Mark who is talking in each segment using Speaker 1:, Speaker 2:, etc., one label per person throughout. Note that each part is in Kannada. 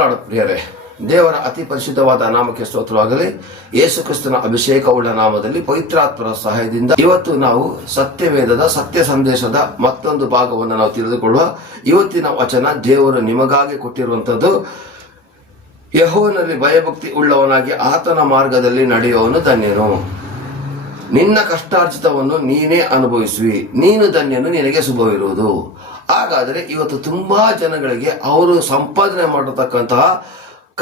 Speaker 1: ಲಾಡ್ ಪ್ರಿಯರೇ ದೇವರ ಅತಿ ಪರಿಶುದ್ಧವಾದ ನಾಮಕ್ಕೆ ಸ್ತೋತ್ರವಾಗಲಿ ಯೇಸು ಕ್ರಿಸ್ತನ ಅಭಿಷೇಕವುಳ್ಳ ನಾಮದಲ್ಲಿ ಪವಿತ್ರಾತ್ಮರ ಸಹಾಯದಿಂದ ಇವತ್ತು ನಾವು ಸತ್ಯವೇದದ ಸತ್ಯ ಸಂದೇಶದ ಮತ್ತೊಂದು ಭಾಗವನ್ನು ನಾವು ತಿಳಿದುಕೊಳ್ಳುವ ಇವತ್ತಿನ ವಚನ ದೇವರು ನಿಮಗಾಗಿ ಕೊಟ್ಟಿರುವಂಥದ್ದು ಯಹೋನಲ್ಲಿ ಭಯಭಕ್ತಿ ಉಳ್ಳವನಾಗಿ ಆತನ ಮಾರ್ಗದಲ್ಲಿ ನಡೆಯುವವನು ಧನ್ಯನು ನಿನ್ನ ಕಷ್ಟಾರ್ಜಿತವನ್ನು ನೀನೇ ಅನುಭವಿಸುವಿ ನೀನು ಧನ್ಯನು ನಿನಗೆ ಶುಭವಿರುವುದು ಹಾಗಾದರೆ ಇವತ್ತು ತುಂಬ ಜನಗಳಿಗೆ ಅವರು ಸಂಪಾದನೆ ಮಾಡತಕ್ಕಂತಹ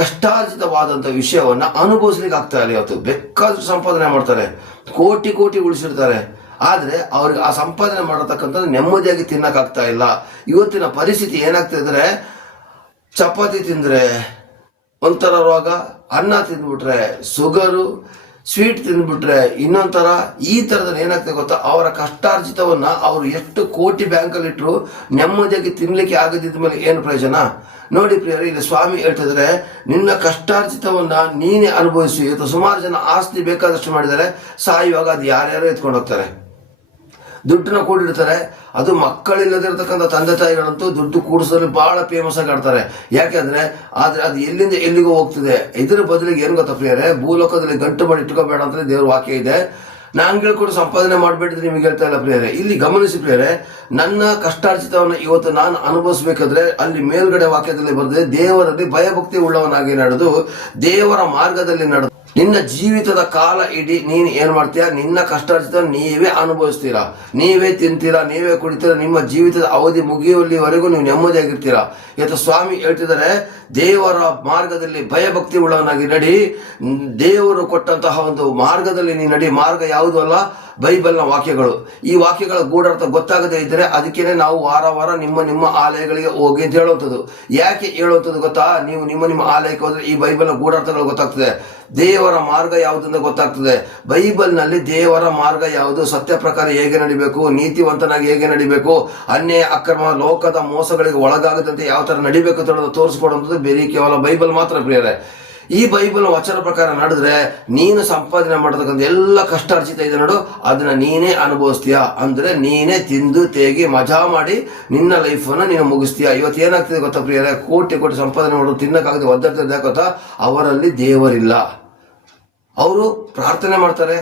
Speaker 1: ಕಷ್ಟಾರ್ಜಿತವಾದಂಥ ವಿಷಯವನ್ನು ಅನುಭವಿಸ್ಲಿಕ್ಕೆ ಆಗ್ತಾ ಇಲ್ಲ ಇವತ್ತು ಬೇಕಾದ್ರೂ ಸಂಪಾದನೆ ಮಾಡ್ತಾರೆ ಕೋಟಿ ಕೋಟಿ ಉಳಿಸಿರ್ತಾರೆ ಆದರೆ ಅವ್ರಿಗೆ ಆ ಸಂಪಾದನೆ ಮಾಡತಕ್ಕಂಥ ನೆಮ್ಮದಿಯಾಗಿ ತಿನ್ನಕಾಗ್ತಾ ಇಲ್ಲ ಇವತ್ತಿನ ಪರಿಸ್ಥಿತಿ ಏನಾಗ್ತಿದ್ರೆ ಚಪಾತಿ ತಿಂದರೆ ಒಂಥರ ರೋಗ ಅನ್ನ ತಿಂದ್ಬಿಟ್ರೆ ಶುಗರು ಸ್ವೀಟ್ ತಿಂದ್ಬಿಟ್ರೆ ಇನ್ನೊಂಥರ ಈ ಥರದಲ್ಲಿ ಏನಾಗ್ತದೆ ಗೊತ್ತಾ ಅವರ ಕಷ್ಟಾರ್ಜಿತವನ್ನ ಅವರು ಎಷ್ಟು ಕೋಟಿ ಬ್ಯಾಂಕಲ್ಲಿಟ್ಟರು ನೆಮ್ಮದಿಯಾಗಿ ತಿನ್ನಲಿಕ್ಕೆ ಆಗದಿದ್ದ ಮೇಲೆ ಏನು ಪ್ರಯೋಜನ ನೋಡಿ ಪ್ರಿಯರು ಇಲ್ಲಿ ಸ್ವಾಮಿ ಹೇಳ್ತಿದ್ರೆ ನಿನ್ನ ಕಷ್ಟಾರ್ಜಿತವನ್ನ ನೀನೇ ಅನುಭವಿಸಿ ಅಥವಾ ಸುಮಾರು ಜನ ಆಸ್ತಿ ಬೇಕಾದಷ್ಟು ಮಾಡಿದರೆ ಸಾಯುವಾಗ ಅದು ಯಾರ್ಯಾರು ಎತ್ಕೊಂಡು ಹೋಗ್ತಾರೆ ದುಡ್ಡನ್ನ ಕೂಡಿಡ್ತಾರೆ ಅದು ಮಕ್ಕಳಿಲ್ಲದಿರ್ತಕ್ಕಂಥ ತಂದೆ ತಾಯಿಗಳಂತೂ ದುಡ್ಡು ಕೂಡಿಸಲು ಬಹಳ ಫೇಮಸ್ ಆಗಿ ಆಡ್ತಾರೆ ಯಾಕೆಂದ್ರೆ ಆದ್ರೆ ಅದು ಎಲ್ಲಿಂದ ಎಲ್ಲಿಗೂ ಹೋಗ್ತಿದೆ ಇದ್ರ ಬದಲಿಗೆ ಏನು ಗೊತ್ತಾ ಪ್ರಿಯರೇ ಭೂಲೋಕದಲ್ಲಿ ಗಂಟು ಮಾಡಿ ಇಟ್ಕೋಬೇಡ ಅಂತ ದೇವ್ರ ವಾಕ್ಯ ಇದೆ ನಾನು ಕೂಡ ಸಂಪಾದನೆ ಮಾಡಬೇಡಿದ್ರೆ ನಿಮಗೆ ಹೇಳ್ತಾ ಇಲ್ಲ ಪ್ರಿಯರೇ ಇಲ್ಲಿ ಗಮನಿಸಿ ಪ್ರಿಯರೇ ನನ್ನ ಕಷ್ಟಾರ್ಜಿತವನ್ನು ಇವತ್ತು ನಾನು ಅನುಭವಿಸಬೇಕಾದ್ರೆ ಅಲ್ಲಿ ಮೇಲ್ಗಡೆ ವಾಕ್ಯದಲ್ಲಿ ಬರೆದಿದೆ ದೇವರಲ್ಲಿ ಭಯಭಕ್ತಿ ಉಳ್ಳವನಾಗಿ ನಡೆದು ದೇವರ ಮಾರ್ಗದಲ್ಲಿ ನಡೆದು ನಿನ್ನ ಜೀವಿತದ ಕಾಲ ಇಡೀ ನೀನು ಏನು ಮಾಡ್ತೀಯ ನಿನ್ನ ಕಷ್ಟ ನೀವೇ ಅನುಭವಿಸ್ತೀರಾ ನೀವೇ ತಿಂತೀರಾ ನೀವೇ ಕುಡಿತೀರಾ ನಿಮ್ಮ ಜೀವಿತದ ಅವಧಿ ಮುಗಿಯುವಲ್ಲಿವರೆಗೂ ನೀವು ನೆಮ್ಮದಿಯಾಗಿರ್ತೀರಾ ಇವತ್ತು ಸ್ವಾಮಿ ಹೇಳ್ತಿದ್ದಾರೆ ದೇವರ ಮಾರ್ಗದಲ್ಲಿ ಭಯಭಕ್ತಿ ಉಳ್ಳವನಾಗಿ ನಡಿ ದೇವರು ಕೊಟ್ಟಂತಹ ಒಂದು ಮಾರ್ಗದಲ್ಲಿ ನೀನು ನಡಿ ಮಾರ್ಗ ಯಾವುದು ಅಲ್ಲ ಬೈಬಲ್ನ ವಾಕ್ಯಗಳು ಈ ವಾಕ್ಯಗಳ ಗೂಢಾರ್ಥ ಗೊತ್ತಾಗದೇ ಇದ್ದರೆ ಅದಕ್ಕೇನೆ ನಾವು ವಾರ ವಾರ ನಿಮ್ಮ ನಿಮ್ಮ ಆಲಯಗಳಿಗೆ ಹೋಗಿ ಅಂತ ಹೇಳುವಂಥದ್ದು ಯಾಕೆ ಹೇಳುವಂಥದ್ದು ಗೊತ್ತಾ ನೀವು ನಿಮ್ಮ ನಿಮ್ಮ ಆಲಯಕ್ಕೆ ಹೋದರೆ ಈ ಬೈಬಲ್ನ ಗೂಢಾರ್ಥಗಳು ಗೊತ್ತಾಗ್ತದೆ ದೇವರ ಮಾರ್ಗ ಯಾವುದಂತ ಗೊತ್ತಾಗ್ತದೆ ಬೈಬಲ್ನಲ್ಲಿ ದೇವರ ಮಾರ್ಗ ಯಾವುದು ಸತ್ಯ ಪ್ರಕಾರ ಹೇಗೆ ನಡಿಬೇಕು ನೀತಿವಂತನಾಗಿ ಹೇಗೆ ನಡಿಬೇಕು ಅನ್ಯಾಯ ಅಕ್ರಮ ಲೋಕದ ಮೋಸಗಳಿಗೆ ಒಳಗಾಗದಂತೆ ಯಾವ ಥರ ನಡಿಬೇಕು ಅಂತ ತೋರಿಸ್ಕೊಡುವಂಥದ್ದು ಬೇರೆ ಕೇವಲ ಬೈಬಲ್ ಮಾತ್ರ ಪ್ರಿಯರೇ ಈ ಬೈಬಲ್ ವಚನ ಪ್ರಕಾರ ನಡೆದ್ರೆ ನೀನು ಸಂಪಾದನೆ ಮಾಡತಕ್ಕಂಥ ಎಲ್ಲ ಕಷ್ಟ ಅರ್ಜಿತ ಇದೆ ನೋಡು ಅದನ್ನ ನೀನೇ ಅನುಭವಿಸ್ತೀಯಾ ಅಂದ್ರೆ ನೀನೇ ತಿಂದು ತೇಗಿ ಮಜಾ ಮಾಡಿ ನಿನ್ನ ಲೈಫನ್ನು ನೀನು ಮುಗಿಸ್ತೀಯ ಇವತ್ತು ಏನಾಗ್ತದೆ ಗೊತ್ತಾ ಪ್ರಿಯರೇ ಕೋಟಿ ಕೋಟಿ ಸಂಪಾದನೆ ಮಾಡೋದು ತಿನ್ನಕ್ಕಾಗದೆ ಒದ್ದರ್ತದೆ ಗೊತ್ತಾ ಅವರಲ್ಲಿ ದೇವರಿಲ್ಲ ಅವರು ಪ್ರಾರ್ಥನೆ ಮಾಡ್ತಾರೆ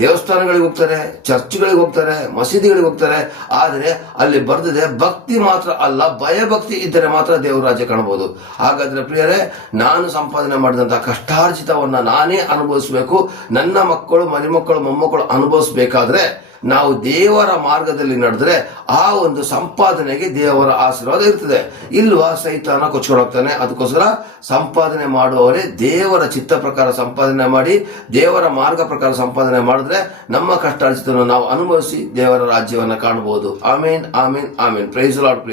Speaker 1: ದೇವಸ್ಥಾನಗಳಿಗೆ ಹೋಗ್ತಾರೆ ಚರ್ಚ್ಗಳಿಗೆ ಹೋಗ್ತಾರೆ ಮಸೀದಿಗಳಿಗೆ ಹೋಗ್ತಾರೆ ಆದರೆ ಅಲ್ಲಿ ಬರ್ದಿದೆ ಭಕ್ತಿ ಮಾತ್ರ ಅಲ್ಲ ಭಯಭಕ್ತಿ ಇದ್ದರೆ ಮಾತ್ರ ದೇವರ ರಾಜ್ಯ ಕಾಣಬಹುದು ಹಾಗಾದ್ರೆ ಪ್ರಿಯರೇ ನಾನು ಸಂಪಾದನೆ ಮಾಡಿದಂತಹ ಕಷ್ಟಾರ್ಜಿತವನ್ನ ನಾನೇ ಅನುಭವಿಸಬೇಕು ನನ್ನ ಮಕ್ಕಳು ಮನೆ ಮಕ್ಕಳು ಮೊಮ್ಮಕ್ಕಳು ಅನುಭವಿಸಬೇಕಾದ್ರೆ ನಾವು ದೇವರ ಮಾರ್ಗದಲ್ಲಿ ನಡೆದ್ರೆ ಆ ಒಂದು ಸಂಪಾದನೆಗೆ ದೇವರ ಆಶೀರ್ವಾದ ಇರ್ತದೆ ಇಲ್ವಾ ಸೈತಾನ ಕೊಚ್ಕೊಂಡೋಗ್ತಾನೆ ಅದಕ್ಕೋಸ್ಕರ ಸಂಪಾದನೆ ಮಾಡುವವರೇ ದೇವರ ಚಿತ್ತ ಪ್ರಕಾರ ಸಂಪಾದನೆ ಮಾಡಿ ದೇವರ ಮಾರ್ಗ ಪ್ರಕಾರ ಸಂಪಾದನೆ ಮಾಡಿದ್ರೆ ನಮ್ಮ ಕಷ್ಟ ನಾವು ಅನುಭವಿಸಿ ದೇವರ ರಾಜ್ಯವನ್ನು ಕಾಣಬಹುದು ಆಮೇನ್ ಆಮೇನ್ ಆಮೇನ್ ಪ್ರೈಸ್ ಲಾಡ್ ಪ್ರಿಯ